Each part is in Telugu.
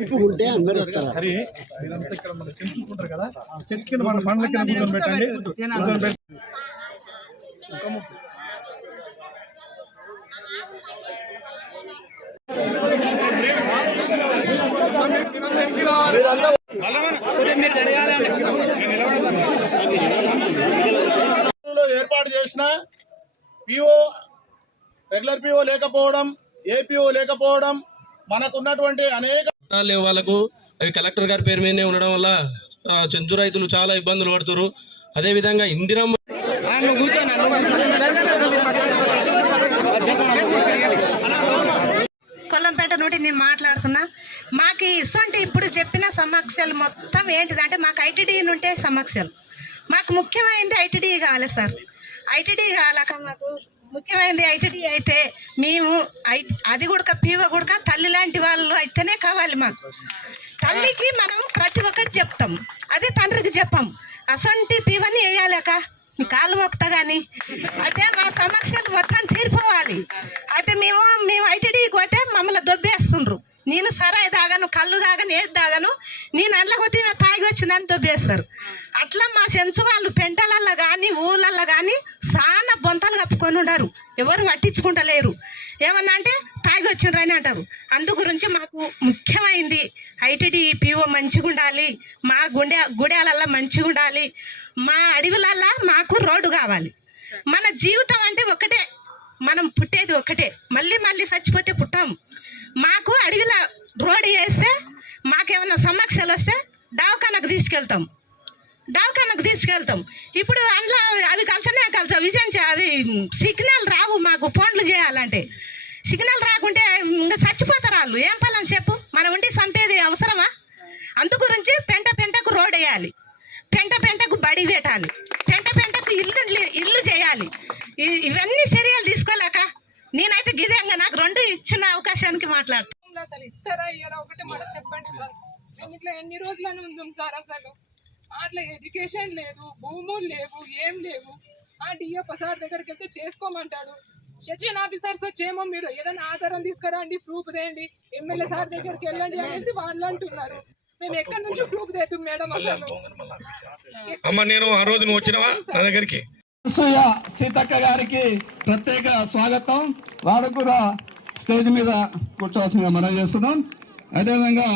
Guard up there. Hey. Hari ఇదంతా ఇక్కడ మన చెంచుకుంటారు కదా చెట్టు కింద మన పండ్ల కింద కూర్చొని పెట్టండి కూర్చొని పెట్టి లో ఏర్పాటు చేసిన పిఓ రెగ్యులర్ పిఓ లేకపోవడం ఏపీఓ లేకపోవడం మనకున్నటువంటి అనేక లేవు వాళ్ళకు. అవి కలెక్టర్ గారి పేరు మీదనే ఉండడం వల్ల చెంచు రైతులు చాలా ఇబ్బందులు పడుతున్నారు అదేవిధంగా ఇందిరమ్మ కొల్లంపేట నుండి నేను మాట్లాడుతున్నా. మాకు ఇటువంటి ఇప్పుడు చెప్పిన సమస్యలు మొత్తం ఏంటిదంటే మాకు ఐటీడీ నుంటే సమస్యలు. మాకు ముఖ్యమైనది ఐటీడీ కావాలి సార్. ఐటీడీ కావాలక మాకు ముఖ్యమైనది ఐటీడీ అయితే మేము ఐ అది కూడా పీవ కూడా తల్లి లాంటి వాళ్ళు అయితేనే కావాలి మాకు. తల్లికి మనం ప్రతి ఒక్కటి చెప్తాం. అదే తండ్రికి చెప్పాం. అసొంటి పీవని వేయాలక కాలు కాళ్ళు మొక్తా కానీ అయితే మా సమస్యలు మొత్తం తీరిపోవాలి. అయితే మేము మేము ఐటీడీకి పోతే మమ్మల్ని దొబ్బేస్తుండ్రు. నేను సరాయి తాగను కళ్ళు తాగను ఏది తాగను నేను అండ్ల కొద్ది తాగి వచ్చిందని దొబ్బేస్తారు అట్లా మా చెంచు వాళ్ళు పెంటలల్లో కానీ ఊళ్ళల్లో కానీ చాలా బొంతలు కప్పుకొని ఉండరు. ఎవరు పట్టించుకుంటలేరు. ఏమన్నా అంటే తాగి వచ్చిండ్రు అని అంటారు. అందు గురించి మాకు ముఖ్యమైంది ఐటీడీ పిఓ మంచిగా ఉండాలి మా గుండె గుడెలల్లో మంచిగా ఉండాలి మా అడవులల్లో మాకు రోడ్డు కావాలి. మన జీవితం అంటే ఒకటే మనం పుట్టేది ఒకటే. మళ్ళీ మళ్ళీ చచ్చిపోతే పుట్టాము అడవిల రోడ్డు వేస్తే మాకేమైనా సమస్యలు వస్తే దవాఖానకు తీసుకెళ్తాం. దవాఖానకు తీసుకెళ్తాం. ఇప్పుడు అందులో అవి కలిసినా కలిసా విజయం అవి సిగ్నల్ రావు మాకు ఫోన్లు చేయాలంటే. సిగ్నల్ రాకుంటే ఇంకా చచ్చిపోతారు వాళ్ళు. ఏం పని చెప్పు? మనం ఉంటే చంపేది అవసరమా? అందు గురించి పెంట పెంటకు రోడ్ వేయాలి. పెంట పెంటకు బడి పెట్టాలి పెంట పెంటకు ఇల్లు ఇల్లు చేయాలి. ఇవన్నీ చర్యలు తీసుకోలేక నేనైతే గిదంగా నాకు రెండు ఇచ్చిన అవకాశానికి మాట్లాడుతాను లో అసలు? ఇస్తారా ఇయ్యరా? ఒకటే మాట చెప్పండి సార్. మేము ఇట్లా ఎన్ని రోజులని ఉందాం సార్ అసలు? అట్లా ఎడ్యుకేషన్ లేదు భూములు లేవు ఏం లేవు. ఆ డిఎఫ్ సార్ దగ్గరికి వెళ్తే చేసుకోమంటాడు. సెక్షన్ ఆఫీసర్స్ వచ్చేమో మీరు ఏదైనా ఆధారం తీసుకురండి ప్రూఫ్ తేయండి ఎమ్మెల్యే సార్ దగ్గరికి వెళ్ళండి అనేసి వాళ్ళు అంటున్నారు. మేము ఎక్కడి నుంచి ప్రూఫ్ తెస్తాం మేడం అసలు? అమ్మ నేను ఆ రోజు నువ్వు వచ్చినవా? నా దగ్గరికి. సీతక్క గారికి ప్రత్యేక స్వాగతం. వారు కూడా స్టేజ్ మీద కూర్చోవాల్సిందిగా మనం చేస్తున్నాం. అదేవిధంగా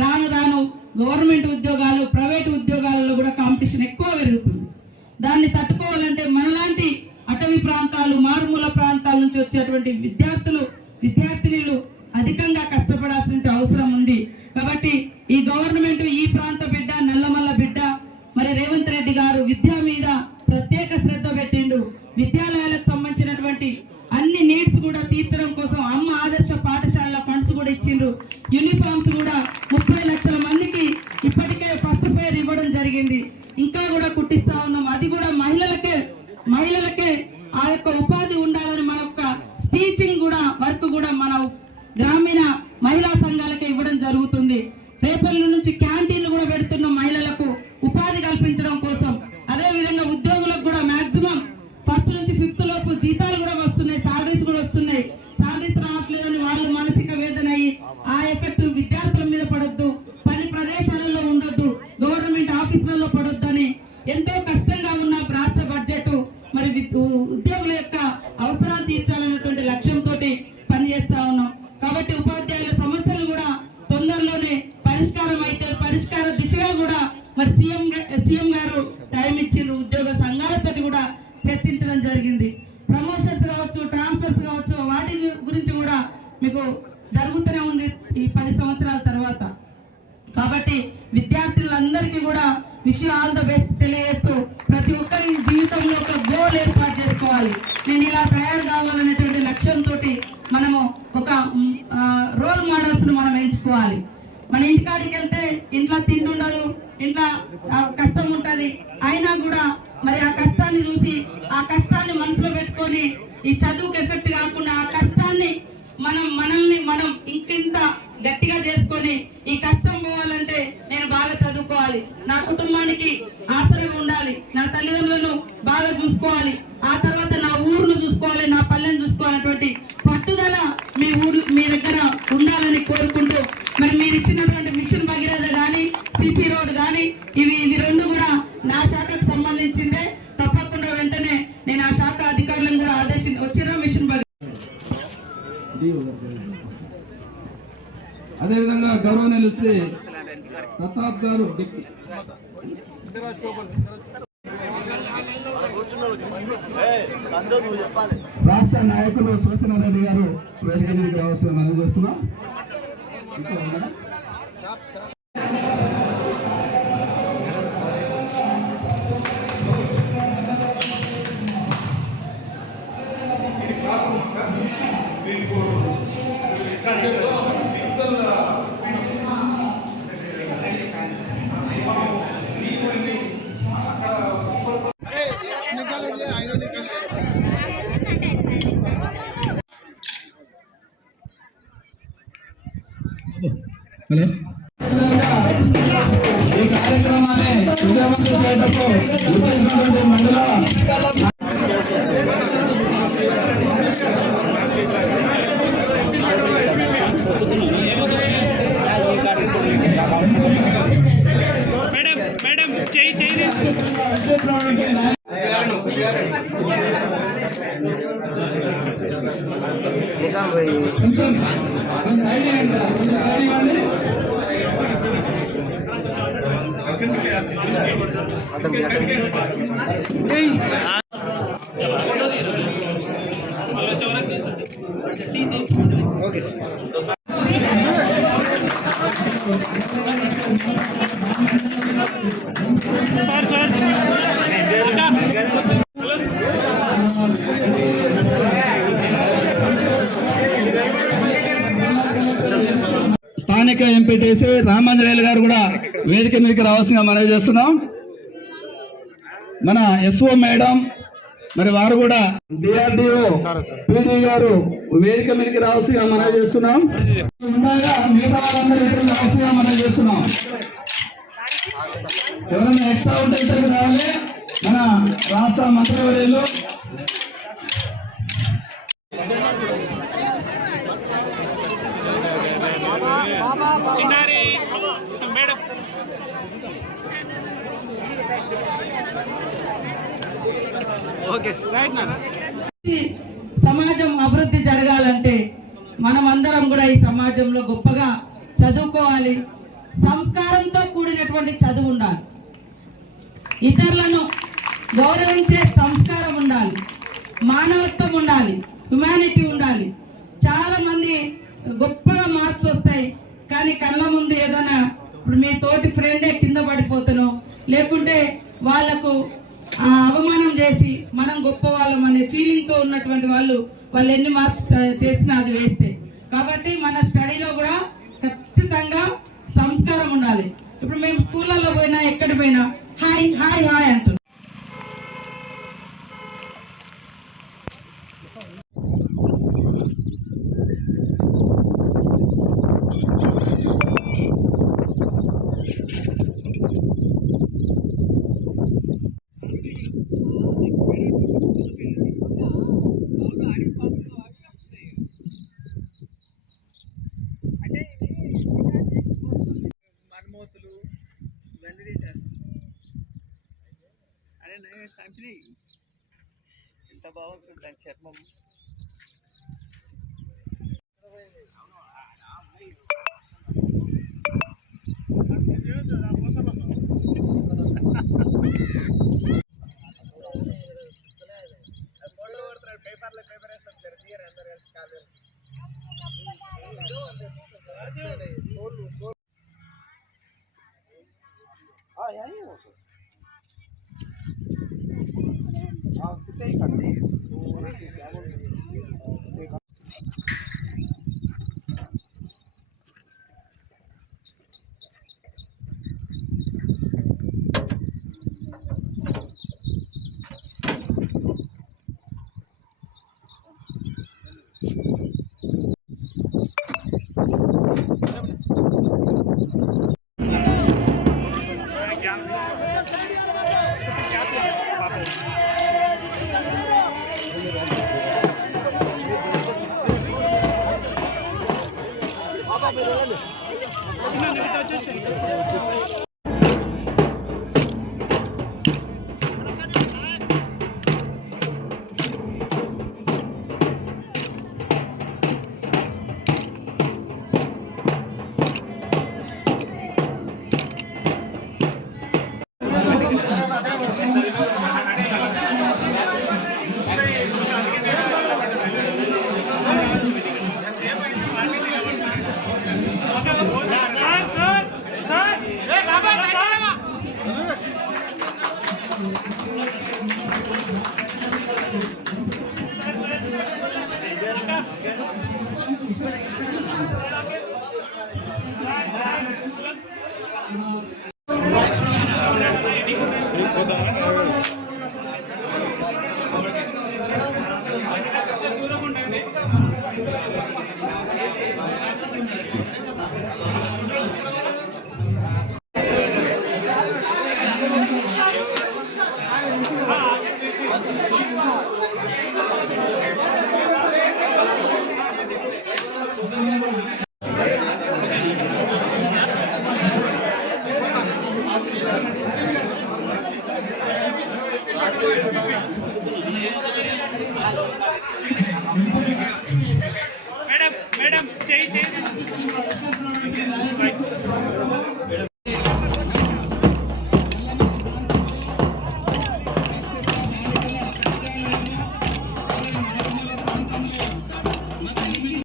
రాను రాను గవర్నమెంట్ ఉద్యోగాలు ప్రైవేట్ ఉద్యోగాలలో కూడా కాంపిటీషన్ ఎక్కువ పెరుగుతుంది. దాన్ని తట్టుకోవాలంటే మనలాంటి అటవీ ప్రాంతాలు మారుమూల ప్రాంతాల నుంచి వచ్చేటువంటి విద్యార్థులు విద్యా మరి సీఎం సీఎం గారు టైం ఇచ్చిండ్రు ఉద్యోగ సంఘాలతోటి కూడా చర్చించడం జరిగింది. ప్రమోషన్స్ కావచ్చు ట్రాన్స్ఫర్స్ కావచ్చు వాటి గురించి కూడా మీకు జరుగుతూనే ఉంది ఈ పది సంవత్సరాల తర్వాత. కాబట్టి విద్యార్థులందరికీ కూడా విషయం ఆల్ ద బెస్ట్ తెలియజేస్తూ ప్రతి ఒక్కరి జీవితంలో ఒక గోల్ ఏర్పాటు చేసుకోవాలి. నేను ఇలా తయారు కావాలనేటువంటి లక్ష్యంతో మనము ఒక రోల్ మోడల్స్ను మనం ఎంచుకోవాలి. మన ఇంటికాడికి వెళ్తే ఇంట్లో తిండి ఉండదు ఇంట్లో ఆ, కష్టం ఉంటది. అయినా కూడా మరి ఆ కష్టాన్ని చూసి ఆ కష్టాన్ని మనసులో పెట్టుకొని ఈ చదువుకు ఎఫెక్ట్ కాకుండా ఆ కష్టాన్ని మనం మనల్ని మనం ఇంకింత గట్టిగా చేసుకొని ఈ కష్టం పోవాలంటే నేను బాగా చదువుకోవాలి. నా కుటుంబానికి ఆశ్రయం ఉండాలి. నా తల్లిదండ్రులను బాగా చూసుకోవాలి. ఆ తర్వాత నా రాష్ట్ర నాయకులు శివసేన రెడ్డి గారు వేదిక మీదకి రావాల్సిన మనం చేస్తున్నాం. స్థానిక ఎంపీటీసీ రామాంజనేయులు గారు కూడా వేదిక మీదకి రావాల్సిందిగా మనవి చేస్తున్నాం. మన ఎస్ఓ మేడం మరి వారు కూడా డిఆర్డిఓ పీడీ గారు వేదిక మీదకి రావాల్సిందిగా మనవి చేస్తున్నాం. ఉండగా మిగతా వాళ్ళందరూ రావాల్సిందిగా మనవి చేస్తున్నాం. ఎవరైనా ఎక్స్ట్రా ఉంటే ఇక్కడికి రావాలి. మన రాష్ట్ర మంత్రివర్యులు. ఈ సమాజం అభివృద్ధి జరగాలంటే మనం అందరం కూడా ఈ సమాజంలో గొప్పగా చదువుకోవాలి. సంస్కారంతో కూడినటువంటి చదువు ఉండాలి. ఇతరులను గౌరవించే సంస్కారం ఉండాలి. మానవత్వం ఉండాలి. హ్యుమానిటీ ఉండాలి చాలా మంది గొప్పగా మార్క్స్ వస్తాయి కానీ కళ్ళ ముందు ఏదైనా ఇప్పుడు మీ తోటి ఫ్రెండే కింద పడిపోతాను లేకుంటే వాళ్ళకు ఆ అవమానం చేసి మనం గొప్ప వాళ్ళం అనే ఫీలింగ్తో ఉన్నటువంటి వాళ్ళు ఎన్ని మార్క్స్ చేసినా అది వేస్టే. కాబట్టి మన స్టడీలో కూడా ఖచ్చితంగా సంస్కారం ఉండాలి. ఇప్పుడు మేము స్కూళ్ళల్లో పోయినా ఎక్కడ పోయినా మన్మోతులు ఇవన్నీ తింటారు అరే నేను సంపిని ఎంత బాగుంటుంది దాని చర్మం હા यहीं हो सर आप कितने ही करते हो